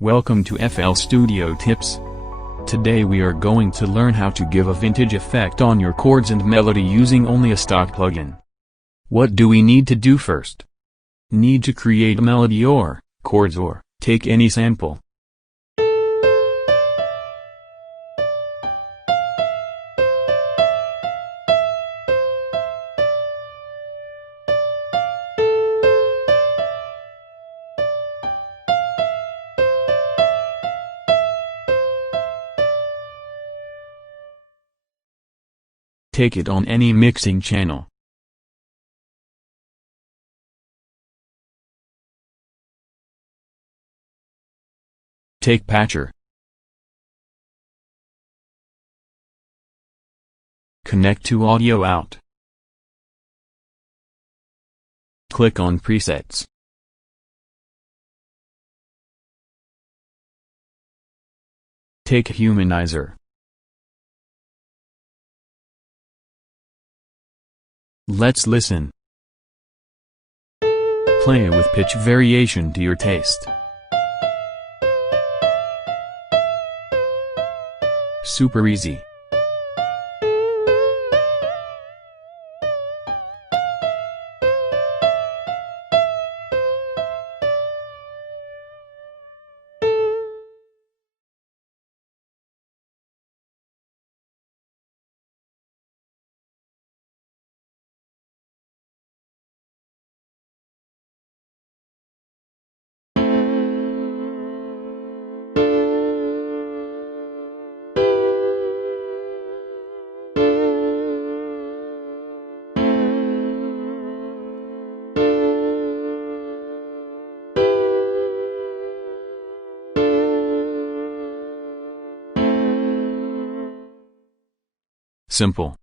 Welcome to FL Studio Tips. Today we are going to learn how to give a vintage effect on your chords and melody using only a stock plugin. What do we need to do first? Need to create a melody or chords or take any sample. Take it on any mixing channel. Take patcher. Connect to audio out. Click on presets. Take humanizer. Let's listen. Play with pitch variation to your taste. Super easy. Simple.